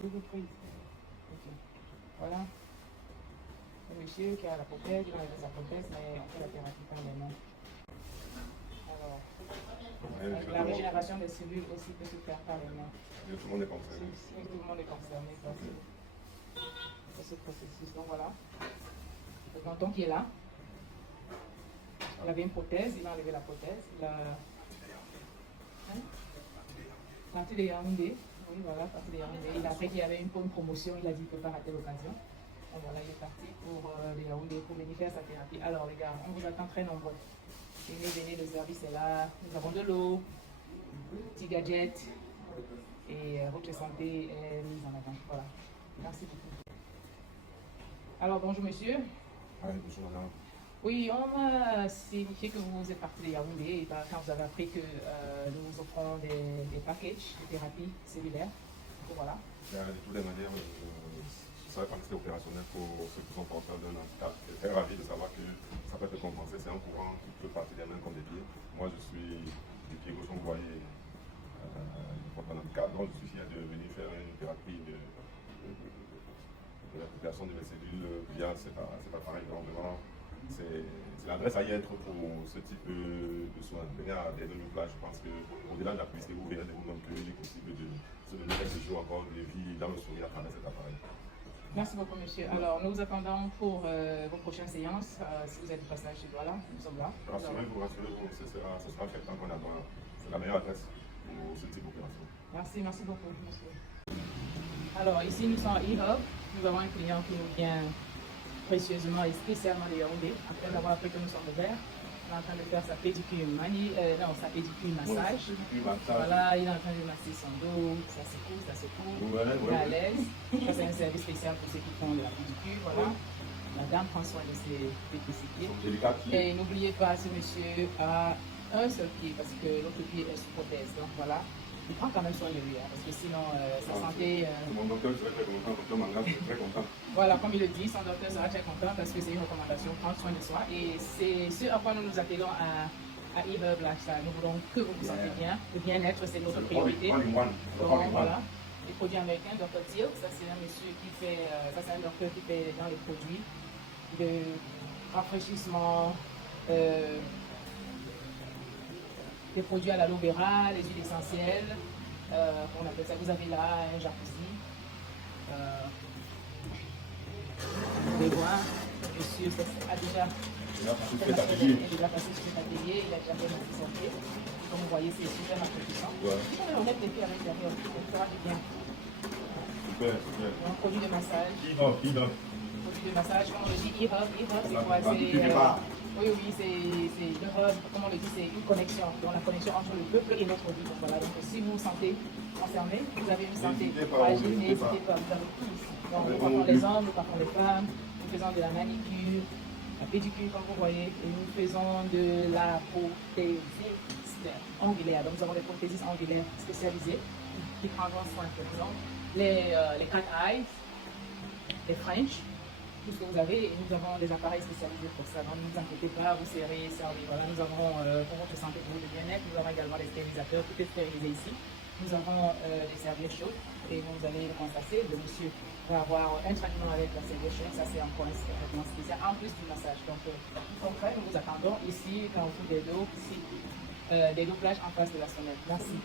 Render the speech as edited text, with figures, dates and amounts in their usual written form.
Double prise. Ok. Voilà. Le monsieur qui a la prothèse, il va enlever sa prothèse, mais on fait la thérapie par les mains. Alors, la régénération des cellules aussi peut se faire par les mains. Et tout le monde est concerné. Oui, tout le monde est concerné par ce processus. Donc voilà. Le canton qui est là. Il avait une prothèse, il a enlevé la prothèse. Il a parti de Yaoundé. Oui, voilà, parti de Yaoundé. Il a fait qu'il y avait une promotion, il a dit qu'il ne peut pas rater l'occasion. Donc voilà, il est parti pour les Yaoundé pour venir faire sa thérapie. Alors les gars, on vous attend très nombreux. Venez, le service est là. Nous avons de l'eau, petits gadgets et votre santé est mise en avant. Voilà. Merci beaucoup. Alors bonjour monsieur. Oui, bonjour madame. Oui, on m'a signifié que vous êtes parti de Yaoundé et quand vous avez appris que nous vous offrons des packages de thérapie cellulaire. Donc, voilà. De toutes les manières, je savais pas que c'était opérationnel pour ceux qui sont porteurs d'un handicap. Je suis très ravi de savoir que ça peut être compensé. C'est un courant qui peut partir des mains comme des pieds. Moi, je suis du pied gauche, vous voyez, porteur d'un handicap. Donc, je suis fier de venir faire une thérapie de l'application de mes cellules via cet appareil. Donc, vraiment, c'est l'adresse à y être pour ce type de soins. Venir à des plages, je pense qu'au-delà de la publicité, vous verrez des moments que il est possible de se donner quelques jours encore de vie dans le sourire à travers cet appareil. Merci beaucoup, monsieur. Alors, nous vous attendons pour vos prochaines séances. Si vous êtes du passage chez Douala, nous sommes là. Rassurez-vous, ce sera fait tant qu'on attend. C'est la meilleure adresse pour ce type d'opération. Merci beaucoup, monsieur. Alors, ici, nous sommes à eHub. Nous avons un client qui nous vient précieusement et spécialement de Yaoundé. Après avoir appris que nous sommes ouverts, il est en train de faire sa pédicure massage. Voilà, il est en train de masser son dos, ça secoue, il est à l'aise. Ça, c'est un service spécial pour ceux qui font de la pédicure. Voilà. La dame prend soin de ses pieds. Et n'oubliez pas, ce monsieur a un seul pied parce que l'autre pied est sous prothèse. Donc voilà. Il prend quand même soin de lui, hein, parce que sinon, sa santé... Mon docteur serait très content, docteur Manga serait très content. Voilà, comme il le dit, son docteur sera très content parce que c'est une recommandation, prendre soin de soi. Et c'est ce à quoi nous nous attelons à eHub Lifestyle. Nous voulons que vous vous sentez bien. Le bien-être, c'est notre priorité. Donc voilà, les produits américains, Dr. Teal, ça c'est un monsieur qui fait, ça c'est un docteur qui fait dans les produits de rafraîchissement, des produits à l'aloe vera, les huiles essentielles, on appelle ça, vous avez là un jacuzzi. Vous pouvez voir, monsieur a déjà passé sur cet atelier, il a déjà fait son santé. Comme vous voyez, c'est super rafraîchissant. On met les pieds à l'intérieur, on fera du bien. Super. Un produit de massage. Produit de massage, comme on le dit, eHub, c'est quoi? Oui, c'est le hub, comme on le dit, c'est une connexion. Donc la connexion entre le peuple et notre vie. Donc voilà, donc si vous vous sentez concerné, vous avez une santé fragile, n'hésitez pas, vous avez tout ici. Donc nous partons les hommes, nous partons les femmes, nous faisons de la manicure, la pédicure comme vous voyez, et nous faisons de la prothésiste angulaire. Donc nous avons des prothésistes angulaires spécialisés qui prendront soin, par exemple, les cat eyes, les French, tout ce que vous avez, et nous avons des appareils spécialisés pour ça. Donc ne vous inquiétez pas, vous serez servi. Voilà, nous avons pour votre santé, pour votre bien-être, nous avons également des stérilisateurs, tout est stérilisé ici. Nous avons des serviettes chaudes et vous allez le constater, le monsieur va avoir un traitement avec la serviette chaude, ça c'est encore un traitement spécial, en plus du massage. Donc nous sommes prêts, nous vous attendons ici, quand vous des dos, ici, des deux plages en face de la sonnette. Merci.